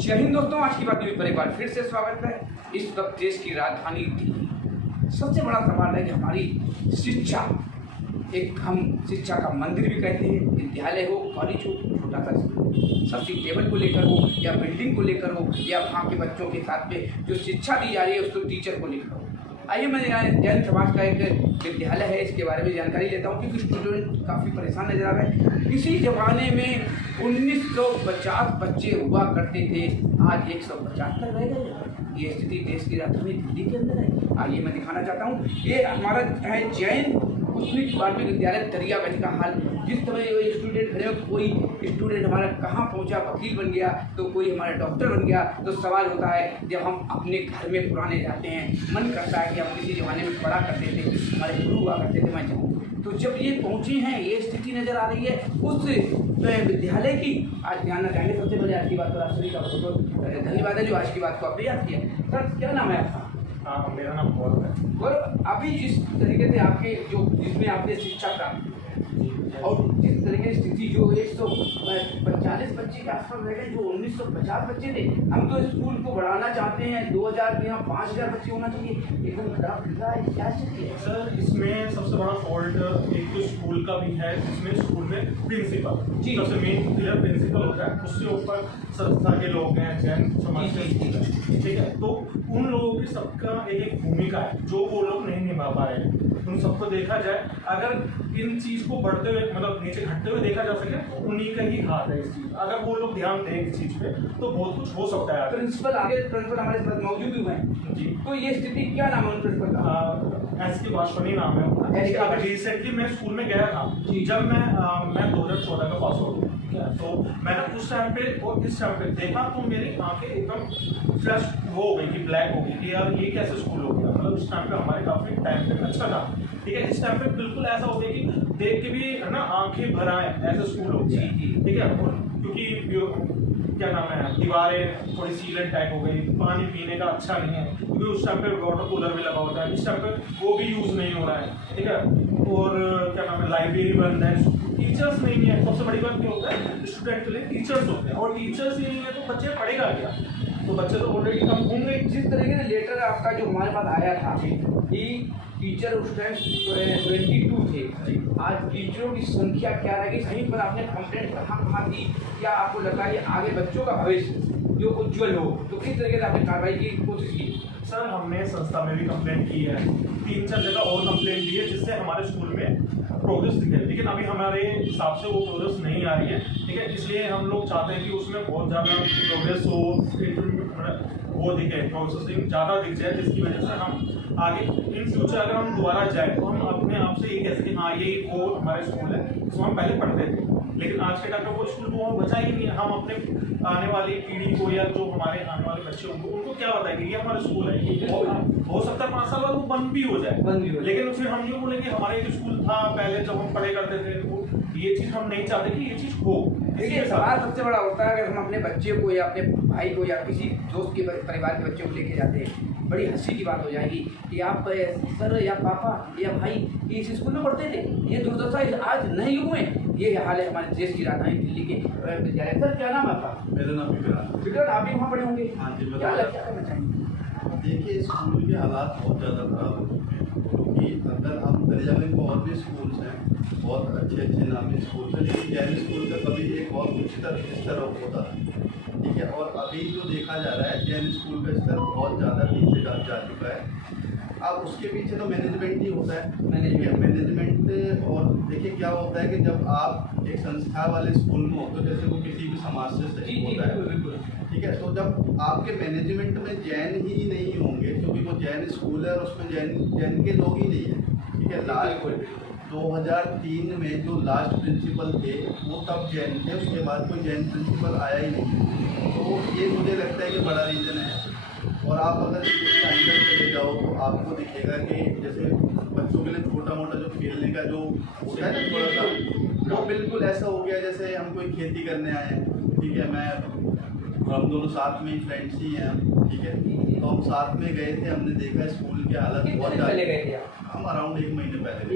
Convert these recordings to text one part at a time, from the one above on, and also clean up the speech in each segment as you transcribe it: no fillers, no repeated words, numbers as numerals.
जय हिंद दोस्तों, आज की बात में एक बार फिर से स्वागत है। इस वक्त देश की राजधानी दिल्ली, सबसे बड़ा सवाल है कि हमारी शिक्षा, एक हम शिक्षा का मंदिर भी कहते हैं, विद्यालय हो, कॉलेज हो, छोटा सा सब्जी टेबल को लेकर हो या बिल्डिंग को लेकर हो या वहाँ के बच्चों के साथ में जो शिक्षा दी जा रही है उसको टीचर को लेकर हो। आइए मैं यहाँ जैन समाज का एक विद्यालय है, इसके बारे में जानकारी लेता हूँ क्योंकि स्टूडेंट काफ़ी परेशान नजर आ रहे हैं। इसी ज़माने में 1950 बच्चे हुआ करते थे, आज 175 रह गए। ये स्थिति देश की राजधानी दिल्ली के अंदर है। आइए मैं दिखाना चाहता हूँ, ये हमारा है जैन मुस्लिम माध्यमिक विद्यालय दरियागंज का हाल। जिस तरह ये स्टूडेंट खड़े हो, कोई स्टूडेंट हमारा कहाँ पहुँचा, वकील बन गया तो कोई हमारा डॉक्टर बन गया। तो सवाल होता है, जब हम अपने घर में पुराने जाते हैं, मन करता है कि हम किसी ज़माने में पढ़ा करते थे, हमारे गुरु हुआ करते थे, मैं जाऊँ। तो जब ये पहुँचे हैं, ये स्थिति नज़र आ रही है उस विद्यालय की। आज जानना चाहेंगे। सबसे पहले आज की बात पर आप सभी का बहुत बहुत धन्यवाद है जो आज की बात को आपने याद किया। सर, क्या नाम है आपका? हाँ, मेरा नाम गौरव है। और अभी जिस तरीके से आपके जो जिसमें आपने शिक्षा प्राप्त की और जिस तरीके की स्थिति जो 145 बच्चे के आसपास रह गए, जो 1950 बच्चे थे, हम तो स्कूल को बढ़ाना चाहते हैं, 2000 में यहाँ 5000 बच्चे होना चाहिए, एकदम खराब दिख रहा है। क्या स्थिति है सर? इसमें सबसे बड़ा फॉल्ट एक तो स्कूल का भी है, जिसमें स्कूल में प्रिंसिपल सबसे मेन प्लेयर प्रिंसिपल होता है। उससे ऊपर संस्था के लोग हैं, जैन समाज के स्कूल है, ठीक है। तो उन लोगों की सबका एक एक भूमिका है जो वो लोग नहीं निभा पा रहे हैं। उन सबको देखा जाए, अगर इन चीज़ को बढ़ते हुए मतलब नीचे घटते हुए देखा जा सके, उन्हीं का ही हाथ है इस चीज़। अगर वो लोग ध्यान दें इस चीज़ पे तो बहुत कुछ हो सकता है। प्रिंसिपल हमारे साथ मौजूद हुए हैं जी। तो ये स्थिति क्या नाम है प्रिंसिपल का? एस.के. वाशवानी नाम है उनका। अभी रिसेंटली मैं स्कूल में गया था जब मैं 2014 का पास आउट हुआ, तो मैंने उस टाइम पे और इस टाइम पे देखा तो मेरी आंखें एकदम फ्लैश वो हो गई कि ब्लैक हो गई कि यार ये कैसे स्कूल हो गया। मतलब इस टाइम पे हमारे काफ़ी टाइम पे अच्छा था, ठीक है। इस टाइम पे बिल्कुल ऐसा हो गया कि देख के भी है ना आंखें भर आए, ऐसे स्कूल हो गया, ठीक है। क्योंकि क्या नाम है, दीवारें थोड़ी सीलन टाइप हो गई, पानी पीने का अच्छा नहीं है क्योंकि उस टाइम पे वाटर कूलर भी लगा होता है, इस टाइम पे वो भी यूज़ नहीं हो रहा है, ठीक है। और क्या नाम है, लाइब्रेरी बंद है, टीचर्स नहीं है। सबसे बड़ी बात क्या होता है, स्टूडेंट के लिए टीचर्स होते हैं और टीचर्स ही नहीं है तो बच्चे पढ़ेगा क्या? तो बच्चे तो ऑलरेडी कम होंगे। जिस तरीके से लेटर आपका जो हमारे पास आया था कि टीचर उस टाइम 22 थे, आज टीचरों की संख्या क्या रहेगी? कहीं पर आपने कंप्लेंट कहाँ दी? क्या आपको लगा ये आगे बच्चों का भविष्य जो उज्जवल हो, तो किस तरीके से आपने कार्रवाई की कोशिश की? सर, हमने संस्था में भी कंप्लेंट की है, 3-4 जगह और कंप्लेंट दी है, जिससे हमारे स्कूल में प्रोग्रेस दिखे, लेकिन अभी हमारे हिसाब से वो प्रोग्रेस नहीं आ रही है, ठीक है। इसलिए हम लोग चाहते हैं कि उसमें बहुत ज़्यादा प्रोग्रेस हो, वो दिखे, प्रोसेसिंग ज़्यादा दिख जाए, जिसकी वजह से हम आगे इन फ्यूचर अगर हम दोबारा जाए तो हम अपने आप से ये कह सकें हाँ ये वो हमारे स्कूल है जिसमें हम पहले पढ़ते थे। लेकिन आज के टाइम में वो स्कूल वो बचा ही नहीं है। हम अपने आने वाली पीढ़ी को या जो हमारे आने वाले बच्चे होंगे उनको क्या बताएंगे ये हमारा स्कूल है। हो सकता है 5 साल बाद वो बंद भी हो जाए, लेकिन फिर हम ये बोलेंगे हमारा एक स्कूल था पहले जब हम पढ़े करते थे। वो ये चीज़ हम नहीं चाहते कि ये चीज़ हो। देखिए, सवाल सबसे बड़ा होता है, अगर हम अपने बच्चे को या अपने भाई को या किसी दोस्त के परिवार के बच्चे को लेके जाते हैं, बड़ी हंसी की बात हो जाएगी कि आप सर या पापा या भाई इस स्कूल में पढ़ते थे, ये दुर्दशा आज नए युग में ये हाल है हमारे देश की राजधानी दिल्ली के विद्यालय। सर, क्या नाम है आपका? मेरा नाम विक्रांत। आप भी वहाँ पढ़े होंगे? हाँ जी। क्या करना चाहेंगे? देखिए, स्कूल के हालात बहुत ज़्यादा खराब हो चुके हैं, क्योंकि अगर हम दरियागंज में और भी स्कूल्स हैं, बहुत अच्छे नामी स्कूल हैं, लेकिन जैन स्कूल का कभी एक और उच्च स्तर होता है, ठीक है। और अभी जो देखा जा रहा है, जैन स्कूल का स्तर बहुत ज़्यादा नीचे जा चुका है। अब उसके पीछे तो मैनेजमेंट ही होता है, मैनेजमेंट। और देखिए क्या होता है कि जब आप एक संस्था वाले स्कूल में होते हो, जैसे वो किसी भी समाज से सही होता है, ठीक है, तो जब आपके मैनेजमेंट में जैन ही नहीं होंगे, क्योंकि वो जैन स्कूल है और उसमें जैन के लोग ही नहीं है, ठीक है। लास्ट 2003 में जो लास्ट प्रिंसिपल थे वो तब जैन थे, उसके बाद कोई जैन प्रिंसिपल आया ही नहीं। तो ये मुझे लगता है कि बड़ा रीज़न है। और आप अगर इसके अंदर चले जाओ तो आपको दिखेगा कि जैसे बच्चों के लिए छोटा मोटा जो खेलने का जो होता है ना थोड़ा सा, वो बिल्कुल ऐसा हो गया जैसे हम कोई खेती करने आए हैं, ठीक है। हम दोनों साथ में ही फ्रेंड्स ही हैं, ठीक है। तो हम साथ में गए थे, हमने देखा स्कूल के हालत बहुत ज़्यादा। गए थे हम अराउंड 1 महीने पहले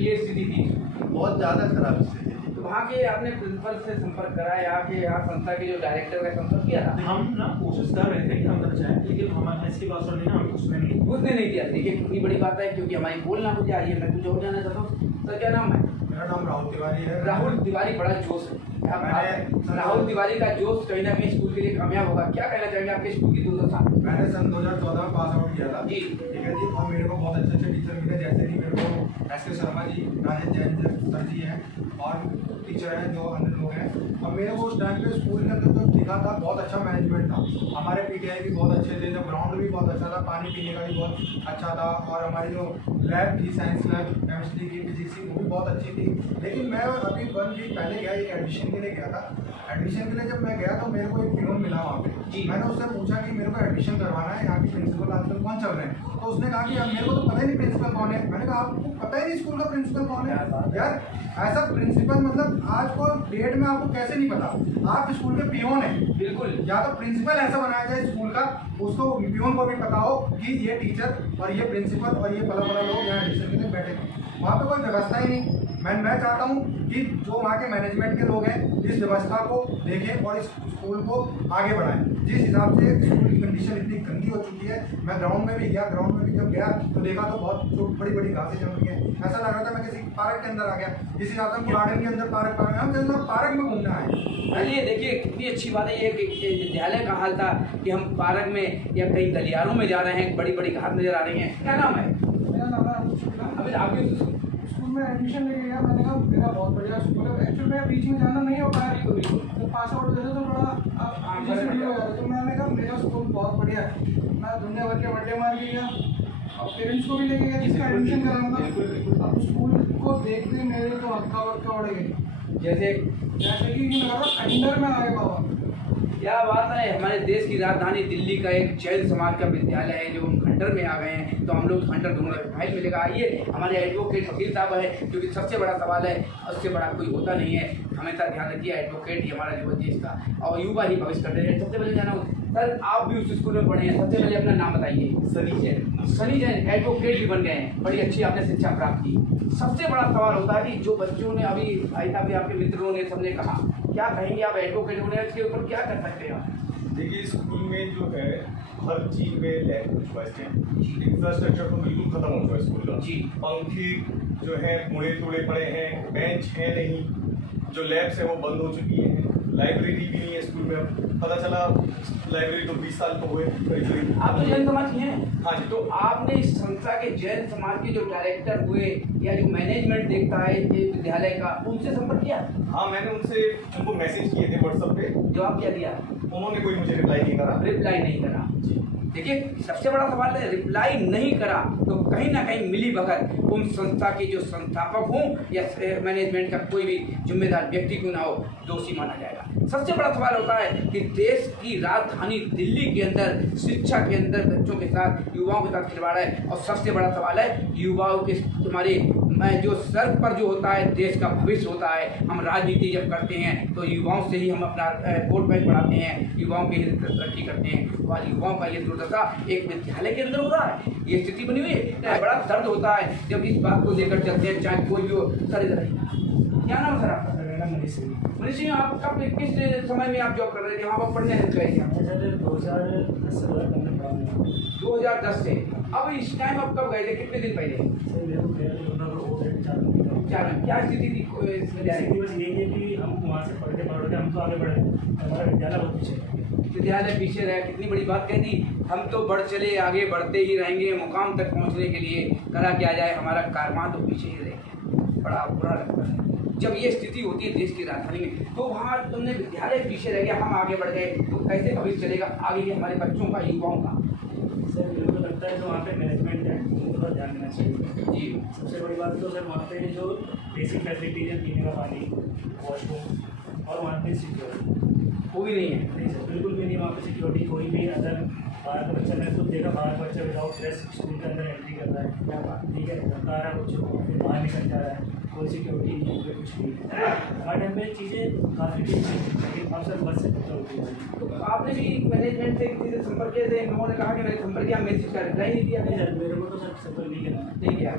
ये स्थिति थी, बहुत ज़्यादा खराब स्थिति थी। वहाँ के आपने प्रिंसिपल से संपर्क करा, यहाँ संस्था के जो डायरेक्टर का संपर्क किया था? हम ना कोशिश कर रहे थे कि अंदर जाए, लेकिन हमारे ऐसी पासवर्ड नहीं, हम उसने नहीं दिया। देखिए कितनी बड़ी बात है, क्योंकि हमारी बोलना मुझे आइए, मैं कुछ और जानना चाहता हूँ। सर क्या नाम है? मेरा नाम राहुल तिवारी है। राहुल तिवारी, बड़ा जोश है। राहुल तिवारी का जोश कहीं ना कहीं स्कूल के लिए कामयाब होगा। क्या कहना चाहेंगे आपके स्कूल की दुर्दशा? मैंने सन 2014 में पास आउट किया था जी, ठीक है जी। और मेरे को बहुत अच्छे अच्छे टीचर मिले, जैसे कि मेरे को एस.के. शर्मा जी, राजेश जैन सर जी हैं और टीचर हैं जो अन्य लोग हैं। और मेरे को उस टाइम पे स्कूल के अंदर जो दिखा था, बहुत अच्छा मैनेजमेंट था। हमारे पीटीआई भी बहुत अच्छे थे, जो ग्राउंड भी बहुत अच्छा था, पानी पीने का भी बहुत अच्छा था, और हमारी जो लैब थी, साइंस लैब, केमिस्ट्री की, फिजिक्स की, वो भी बहुत अच्छी थी। लेकिन मैं अभी 1 वीक पहले गया, एक एडमिशन के लिए गया था। एडमिशन के लिए जब मैं गया तो मेरे को एक पियोन मिला वहाँ पे। मैंने उससे पूछा कि मेरे को एडमिशन करवाना है, यहाँ की प्रिंसिपल आजकल कौन चल रहे हैं? तो उसने कहा कि अब मेरे को तो पता ही नहीं प्रिंसिपल कौन है। मैंने कहा आपको पता ही नहीं स्कूल का प्रिंसिपल कौन है? यार ऐसा प्रिंसिपल मतलब आज को डेट में आपको कैसे नहीं पता? आप स्कूल के पियोन हैं। बिल्कुल। या तो प्रिंसिपल ऐसा बनाया जाए स्कूल का, उसको पियोन को भी पता हो कि ये टीचर और ये प्रिंसिपल और ये बड़ा बड़ा लोग यहाँ एडमिशन के लिए बैठे हैं। वहाँ पे कोई व्यवस्था ही नहीं। मैं चाहता हूँ कि जो वहाँ के मैनेजमेंट के लोग हैं इस व्यवस्था को देखें और इस स्कूल को आगे बढ़ाएं। जिस हिसाब से स्कूल की कंडीशन इतनी गंदी हो चुकी है, मैं ग्राउंड में भी गया, ग्राउंड में भी जब गया तो देखा तो बहुत बड़ी बड़ी घासें जम रही हैं। ऐसा लग रहा था मैं किसी पार्क के अंदर आ गया। इस हिसाब से गार्डन के अंदर पार्क हम जैसे पार्क में घूमना है। चलिए देखिए कितनी अच्छी बात है ये कि विद्यालय का हाल था कि हम पार्क में या कहीं गलियारों में जा रहे हैं, बड़ी बड़ी घास नजर आ रही हैं। क्या नाम है? मेरा नाम है अभी आपके स्कूल में एडमिशन लेके गया। मैंने कहा मेरा बहुत बढ़िया स्कूल है। एक्चुअली मैं बीच में जाना नहीं हो पाया, तो पास आउट देते तो थोड़ा जैसे हो जाता। तो मैंने कहा मेरा स्कूल बहुत बढ़िया है। मैं दुनिया भर के बर्थडे मार के गया और पेरेंट्स को भी लेके गया जिसका एडमिशन कराऊंगा। अब स्कूल को देखते मेरे तो हक्का बक्का उड़ गई, जैसे कि मेरा अंडर में आ गया बाबा। क्या बात है, हमारे देश की राजधानी दिल्ली का एक जैन समाज का विद्यालय है जो हम खंडर में आ गए हैं, तो हम लोग खंडर ढूंढ रहे हैं। भाई मिलेगा, आइए हमारे एडवोकेट वकील साहब है, क्योंकि सबसे बड़ा सवाल है, उससे बड़ा कोई होता नहीं है। हमेशा ध्यान रखिए, एडवोकेट ही हमारा जीवन देश का और युवा ही भविष्य करते हैं। सबसे पहले जाना सर, आप भी उस स्कूल में पढ़े हैं, सबसे पहले अपना नाम बताइए। सनी जैन। सनी जैन एडवोकेट भी बन गए हैं, बड़ी अच्छी आपने शिक्षा प्राप्त की। सबसे बड़ा सवाल होता है कि जो बच्चों ने अभी भाई साहब अपने मित्रों ने सबने कहा, क्या कहेंगे आप एडवोकेट होने इसके ऊपर क्या कर सकते हैं? देखिए स्कूल में जो है हर चीज में लैंग्वेज है, इंफ्रास्ट्रक्चर तो बिल्कुल खत्म हो चुका है स्कूल का जी। पंखे जो है मुड़े टूड़े पड़े हैं, बेंच है नहीं, जो लैब्स है वो बंद हो चुकी है, लाइब्रेरी भी नहीं है स्कूल में। अब पता चला लाइब्रेरी तो 20 साल तो हुए करीब। आप तो जैन समाज के हैं? हाँ जी। तो आपने इस संस्था के जैन समाज के जो डायरेक्टर हुए या जो मैनेजमेंट देखता है ये विद्यालय का, उनसे संपर्क किया? हाँ, मैंने उनको मैसेज किए थे व्हाट्सएप पे। जवाब क्या दिया? उन्होंने कोई मुझे रिप्लाई नहीं करा। रिप्लाई नहीं करा। जी। देखिए सबसे बड़ा सवाल है, रिप्लाई नहीं करा तो कहीं ना कहीं मिली भगत उन संस्था के जो संस्थापक हों या मैनेजमेंट का कोई भी जिम्मेदार व्यक्ति क्यों ना हो, दोषी माना जाएगा। सबसे बड़ा सवाल होता है कि देश की राजधानी दिल्ली के अंदर शिक्षा के अंदर बच्चों के साथ, युवाओं के साथ खिलवाड़ है। और सबसे बड़ा सवाल है युवाओं के तुम्हारे जो सर पर जो होता है देश का भविष्य होता है। हम राजनीति जब करते हैं तो युवाओं से ही हम अपना वोट बैंक बढ़ाते हैं, युवाओं की तरक्की करते हैं। और युवाओं का ये दुर्दशा एक विद्यालय के अंदर हो रहा है, ये स्थिति बनी हुई है। बड़ा दर्द होता है जब इस बात को लेकर चलते हैं, चाहे कोई भी हो। सर इधर क्या नाम है सर आपका? मनीष सिंह। मनीष सिंह, आप कब किस समय में आप जॉब कर रहे थे, वहाँ पर पढ़ने गए थे? 2010 से। अब इस टाइम आप कब गए थे, कितने दिन पहले? क्या स्थिति थी इस विद्यालय? बस यही है कि हम वहाँ से पढ़ते हम तो आगे बढ़े, हमारा विद्यालय बहुत पीछे है। विद्यालय पीछे रहे, कितनी बड़ी बात कह दी। हम तो बढ़ चले, आगे बढ़ते ही रहेंगे, मुकाम तक पहुँचने के लिए करा क्या जाए, हमारा कारवां तो पीछे ही रहेगा। बड़ा बुरा लगता है जब ये स्थिति होती है देश की राजधानी में। तो वहाँ तुमने विद्यालय पीछे रह गया, हम आगे बढ़ गए, तो कैसे भविष्य चलेगा आगे के हमारे बच्चों का, युवाओं का? सर मेरे को लगता है जो वहाँ पे मैनेजमेंट है उनको थोड़ा ध्यान देना चाहिए जी। सबसे बड़ी बात तो सर वहाँ पे जो बेसिक फैसिलिटीज है, पीने का पानी, वॉशरूम और वहाँ पे सिक्योरिटी वो भी नहीं है। नहीं सर, बिल्कुल भी नहीं वहाँ पे सिक्योरिटी। कोई भी अगर बाहर का बच्चा, मैंने खुद देखा बाहर का बच्चा विदाउट ड्रेस स्कूल के अंदर एंट्री कर रहा है, ठीक है, धक्का आ रहा है बच्चों को, फिर बाहर निकल जा रहा है। कोई सिक्योरिटी नहीं है, कुछ नहीं है। हमारे टाइम पे चीज़ें काफ़ी ठीक थी, लेकिन अब सर बस से खत्म होती है। तो आपने भी मैनेजमेंट से किसी से संपर्क किए थे, इन लोगों ने कहा कि मैंने संपर्क किया, मैसेज का रिप्लाई नहीं दिया नहीं गया। सर, मेरे को तो सर संपर्क नहीं करना नहीं किया।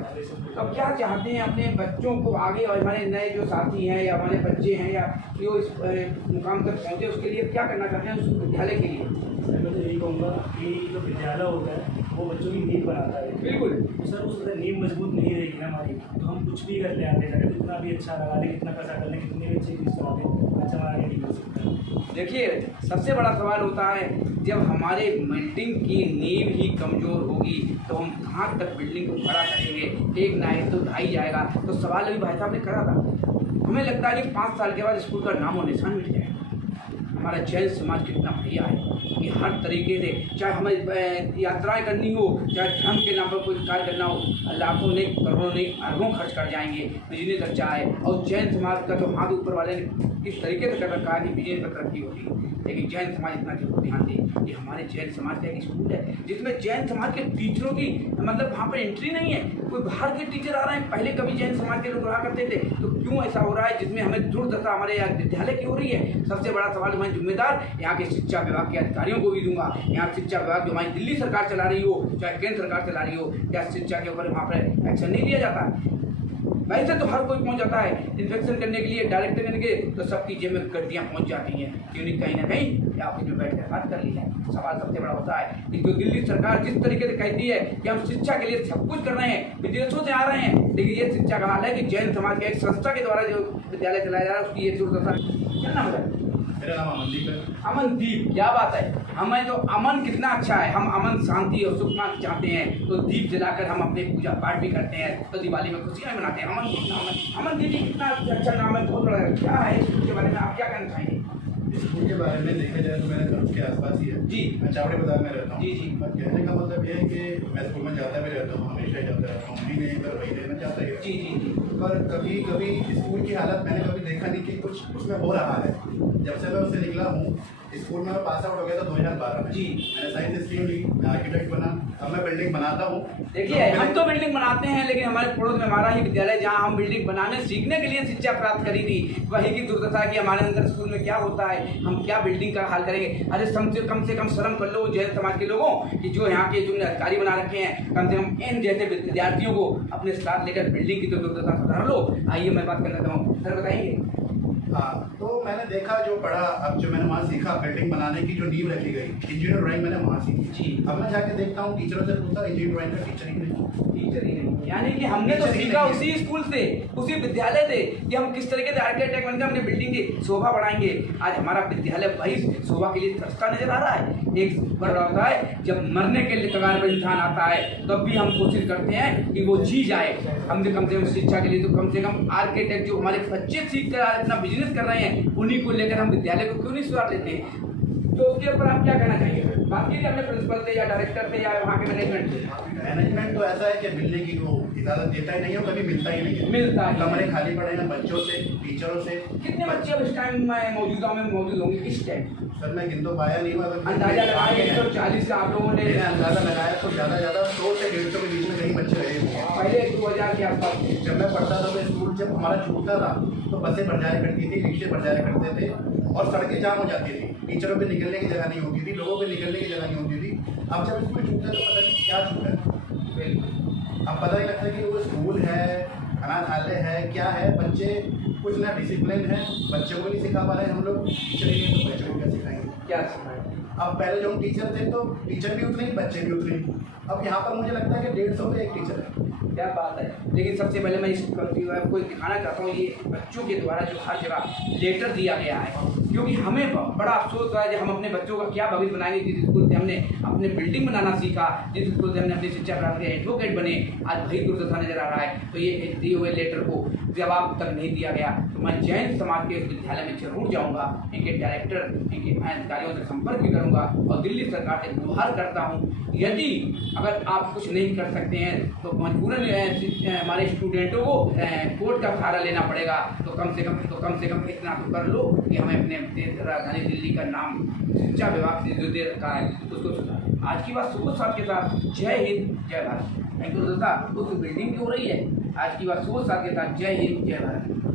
तो अब क्या चाहते हैं अपने बच्चों को आगे, और हमारे नए जो साथी हैं या हमारे बच्चे हैं या जो इस मुकाम तक पहुँचे, उसके लिए क्या करना चाहते हैं उस विद्यालय के लिए? सर मैं तो यही कहूँगा कि जो विद्यालय होता है वो बच्चों की नींव बनाता है। बिल्कुल। तो सर उस अगर नींव मजबूत नहीं रहेगी ना हमारी, तो हम कुछ भी कर ले आगे जाकर, कितना भी अच्छा लगा लें, कितना पैसा कर लें, कितने भी अच्छी चीज़ करा दें, अच्छा हमारा आगे नहीं कर सकता। देखिए, सबसे बड़ा सवाल होता है जब हमारे बिल्डिंग की नींव ही कमज़ोर होगी तो हम कहाँ तक बिल्डिंग को खड़ा करेंगे। एक ना एक तो ढाई जाएगा। तो सवाल अभी भाई साहब ने करा था, हमें लगता है कि 5 साल के बाद स्कूल का नामो निशान मिट जाएगा। हमारा जैन समाज कितना बढ़िया है कि हर तरीके से, चाहे हमें यात्राएं करनी हो, चाहे धर्म के नाम पर कोई कार्य करना हो, लाखों ने करोड़ों ने अरबों खर्च कर जाएंगे, बिजनेस अच्छा है। और जैन समाज का तो हाथ ऊपर वाले ने इस तरीके से कर रखा है कि बिजनेस पर तरक्की होती है। लेकिन जैन समाज इतना जरूर ध्यान दे कि हमारे जैन समाज का एक स्कूल है जिसमें जैन समाज के टीचरों की मतलब वहाँ पर एंट्री नहीं है। कोई बाहर के टीचर आ रहे हैं, पहले कभी जैन समाज के लोग रहा करते थे, तो क्यों ऐसा हो रहा है जिसमें हमें दुर्दशा हमारे यहाँ विद्यालय की हो रही है। सबसे बड़ा सवाल मैं जिम्मेदार यहाँ के शिक्षा विभाग के अधिकारियों को भी दूंगा। यहाँ शिक्षा विभाग जो हमारी दिल्ली सरकार चला रही हो, चाहे केंद्र सरकार चला रही हो, क्या शिक्षा के ऊपर वहाँ पर एक्शन नहीं लिया जाता है? वैसे तो हर कोई पहुंच जाता है इन्फेक्शन करने के लिए, डायरेक्ट करने के, तो सबकी जेब में गड्डियाँ पहुंच जाती हैं। क्यों नहीं कहीं ना कहीं ऑफिस में बैठ कर बात कर ली है। सवाल सबसे बड़ा होता है कि जो दिल्ली सरकार जिस तरीके से कहती है कि हम शिक्षा के लिए सब कुछ कर रहे हैं, विदेशों से आ रहे हैं, लेकिन ये शिक्षा का हाल है कि जैन समाज के एक संस्था के द्वारा जो विद्यालय चलाया जा रहा है उसकी ये दुर्दशा। क्या नाम है? मेरा नाम अमनदीप है। अमनदीप, क्या बात है। हमें तो अमन कितना अच्छा है, हम अमन शांति और सुख चाहते हैं, तो दीप जलाकर हम अपने पूजा पाठ भी करते हैं, तो दिवाली में खुशियाँ मनाते हैं। अमन कितना अमन दीदी कितना अच्छा नाम है, बहुत बड़ा। क्या है इसके बारे में आप क्या कहना चाहेंगे? स्कूल के बारे में देखा जाए तो मेरे घर के आसपास ही है जी। मैं चावड़ी बाजार में रहता हूँ। जी जी। पर कहने का मतलब ये है कि मैं स्कूल में जाता भी रहता हूँ, हमेशा ही जाता रहता हूँ, महीने एक बार महीने में जाता ही रहता जी जी जी। हूँ। पर कभी कभी स्कूल की हालत मैंने कभी देखा नहीं कि कुछ उसमें हो रहा है। जब से मैं उससे निकला हूँ, स्कूल में मैं पास आउट हो गया था 2012 में। जी। मैंने साइंस स्ट्रीम ली, मैं आर्किटेक्ट बना, अब मैं बिल्डिंग बनाता हूँ। देखिए, हम तो बिल्डिंग बनाते हैं, लेकिन हमारे पड़ोस में हमारा ही विद्यालय जहाँ हम बिल्डिंग बनाने सीखने के लिए शिक्षा प्राप्त करी थी, वही की दुर्दशा कि हमारे अंदर स्कूल में क्या होता है, हम क्या बिल्डिंग का हाल करेंगे। अरे कम से कम शर्म कर लो जैन समाज के लोगों कि जो यहाँ के जो अधिकारी बना रखे हैं, कम से कम इन जैसे विद्यार्थियों को अपने साथ लेकर बिल्डिंग की तो दुर्दशा सुधार लो। आइए मैं बात करना चाहूँ, सर बताएंगे। हाँ, तो मैंने देखा जो पढ़ा, अब जो मैंने वहाँ सीखा, बिल्डिंग बनाने की जो नींव रखी गई, इंजीनियर ड्राइंग मैंने वहाँ सीखी। जी। अब मैं जाके देखता हूँ टीचरों से पूछता, इंजीनियर ड्राइंग का टीचर ही नहीं। टीचर ही नहीं, यानी कि हमने तो सीखा उसी स्कूल से, उसी विद्यालय से कि हम किस तरीके से आर्किटेक्ट बनकर अपने बिल्डिंग की शोभा बढ़ाएंगे। आज हमारा विद्यालय वही शोभा के लिए तरसता नजर आ रहा है। एक बड़ा होता है जब मरने के लिए कगार पर इंसान आता है, तब भी हम कोशिश करते हैं कि वो जी जाए। हम कम से कम शिक्षा के लिए तो कम से कम आर्किटेक्ट जो हमारे बच्चे सीख कर अपना बिजनेस कर रहे हैं, उन्हीं को लेकर हम विद्यालय को क्यों नहीं सुधार लेते हैं? तो उसके ऊपर आप क्या कहना चाहिए? बात कीजिए अपने प्रिंसिपल से या डायरेक्टर से या वहाँ के मैनेजमेंट से। मैनेजमेंट तो ऐसा है कि मिलने की वो इजाजत देता ही नहीं है, कभी मिलता ही नहीं है। मिलता है। कमरे खाली पड़े हैं बच्चों से, टीचरों से। कितने बच्चे अब इस टाइम में मौजूदा में मौजूद होंगे इस टाइम? सर मैं गिन तो पाया नहीं, मगर अंदाजा लगाया 140 से आप लोगों ने मैंने अंदाजा लगाया तो ज़्यादा 100 से 150 के बीच में कहीं बच्चे रहे होंगे। पहले 2000 के आसपास। जब मैं पढ़ता था तो स्कूल जब हमारा छूटता था तो बसें बढ़ जाया करती थी, रिक्शे बढ़ जाया करते थे और सड़कें जाम हो जाती थी। टीचरों पे निकलने की जगह नहीं होती थी, लोगों पे निकलने की जगह नहीं होती थी। अब जब स्कूल छूटता है तो पता नहीं क्या छूटा है। अब पता ही लगता है कि वो स्कूल है, अनाथालय है, क्या है। बच्चे कुछ ना डिसिप्लिन है, बच्चों को नहीं सिखा पा रहे हैं हम लोग। टीचर ही नहीं तो बच्चों को क्या सिखाएंगे? क्या सिखाएं? अब पहले जो हम टीचर थे तो टीचर भी उतने ही, बच्चे भी उतने ही। अब यहाँ पर मुझे लगता है कि 150 पे एक टीचर है। क्या बात है। लेकिन सबसे पहले मैं इस आपको दिखाना चाहता हूँ, ये बच्चों के द्वारा जो हर जगह लेटर दिया गया है, क्योंकि हमें बड़ा अफसोस हुआ है कि हम अपने बच्चों का क्या भविष्य बनाएंगे। जिस स्कूल से हमने अपने बिल्डिंग बनाना सीखा, जिस स्कूल से हमने अपनी शिक्षा प्राप्त किया, एडवोकेट बने, आज वही दुर्दशा नजर आ रहा है। तो ये दिए हुए लेटर को जवाब तक नहीं दिया गया, तो मैं जैन समाज के विद्यालय में जरूर जाऊँगा, इनके डायरेक्टर, इनके अधिकारियों से संपर्क भी करूँगा और दिल्ली सरकार से गुहार करता हूँ, यदि अगर आप कुछ नहीं कर सकते हैं तो मजबूरन हमारे स्टूडेंटों को कोर्ट का सहारा लेना पड़ेगा। तो कम से कम इतना तो कर लो कि हमें अपने राजधानी दिल्ली का नाम शिक्षा विभाग से जो दे रखा है उसको सुधारें। आज की बात सुबह साहब के साथ। जय हिंद, जय भारत। थैंक यू दोस्ता। उस बिल्डिंग की हो रही है। आज की बात सुबह साथ के साथ। जय हिंद, जय भारत।